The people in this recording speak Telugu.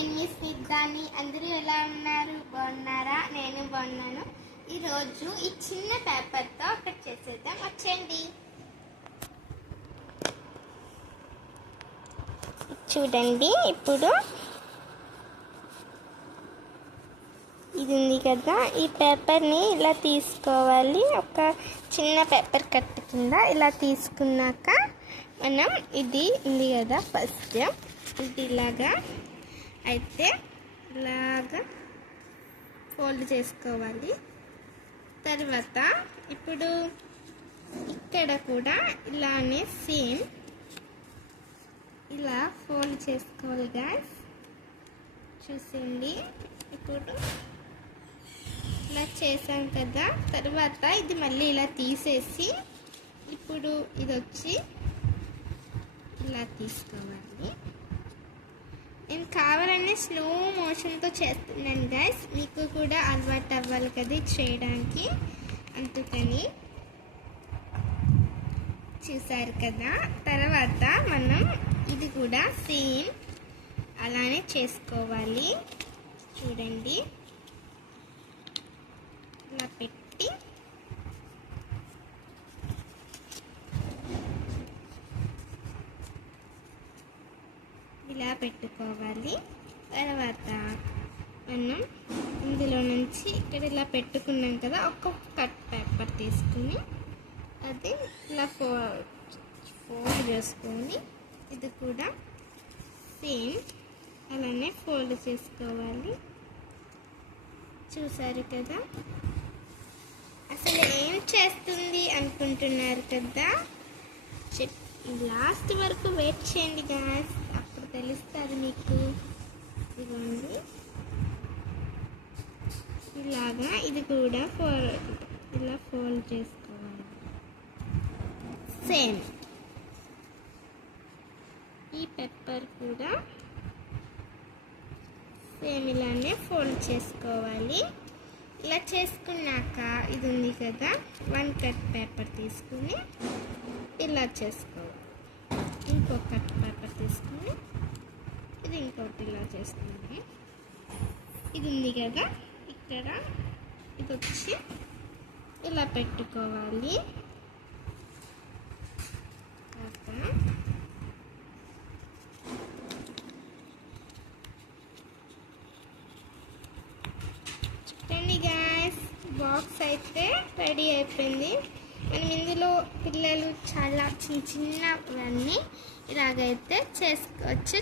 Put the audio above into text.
నేను మీ స్నిగ్ధాని. అందరూ ఎలా ఉన్నారు? బాగున్నారా? నేను బాగున్నాను. ఈరోజు ఈ చిన్న పేపర్తో ఒకటి చేసేద్దాం, వచ్చేయండి. చూడండి, ఇప్పుడు ఇది ఉంది కదా, ఈ పేపర్ని ఇలా తీసుకోవాలి. ఒక చిన్న పేపర్ కట్ కింద ఇలా తీసుకున్నాక మనం ఇది ఉంది కదా, ఫస్ట్ ఇది ఇలాగా అయితే ఇలాగా ఫోల్డ్ చేసుకోవాలి. తర్వాత ఇప్పుడు ఇక్కడ కూడా ఇలానే సేమ్ ఇలా ఫోల్డ్ చేసుకోవాలి గాయ్స్. చూసింది, ఇప్పుడు ఇలా చేసాం కదా. తర్వాత ఇది మళ్ళీ ఇలా తీసేసి ఇప్పుడు ఇది వచ్చి ఇలా తీసుకోవాలి. నేను కావాలనే స్లో మోషన్తో చేస్తున్నాను గైస్, మీకు కూడా అలవాటు అవ్వాలి కదా చేయడానికి, అందుకని. చూసారు కదా. తర్వాత మనం ఇది కూడా సేమ్ అలానే చేసుకోవాలి. చూడండి, ఇలా పెట్టి ఇలా పెట్టుకోవాలి. తర్వాత మనం ఇందులో నుంచి ఇక్కడ ఇలా పెట్టుకున్నాం కదా, ఒక్కొక్క కట్ పేపర్ తీసుకుని అది ఇలా ఫోల్డ్ చేసుకొని ఇది కూడా సేమ్ అలానే ఫోల్డ్ చేసుకోవాలి. చూసారు కదా. అసలు ఏం చేస్తుంది అనుకుంటున్నారు కదా, లాస్ట్ వరకు వెయిట్ చేయండి గాయ్స్, అప్పుడు తెలుస్తుంది మీకు. ఇదిగోండి, ఇలాగా ఇది కూడా ఇలా ఫోల్డ్ చేసుకోవాలి. సేమ్ ఈ పేపర్ కూడా సేమ్ ఇలానే ఫోల్డ్ చేసుకోవాలి. ఇలా చేసుకున్నాక ఇది ఉంది కదా, 1 కట్ పేపర్ తీసుకుని ఇలా చేసుకోవాలి. ఇంకొక కట్ పేపర్ తీసుకుని ఇది ఇంకొకటి ఇలా చేసుకుని ఇది ఉంది కదా, ఇక్కడ ఇది వచ్చి ఇలా పెట్టుకోవాలి. చూడండి గాయ్స్, బాక్స్ అయితే రెడీ అయిపోయింది. మనం ఇందులో పిల్లలు చాలా చిన్నవన్నీ ఇలాగైతే చేసుకోవచ్చు.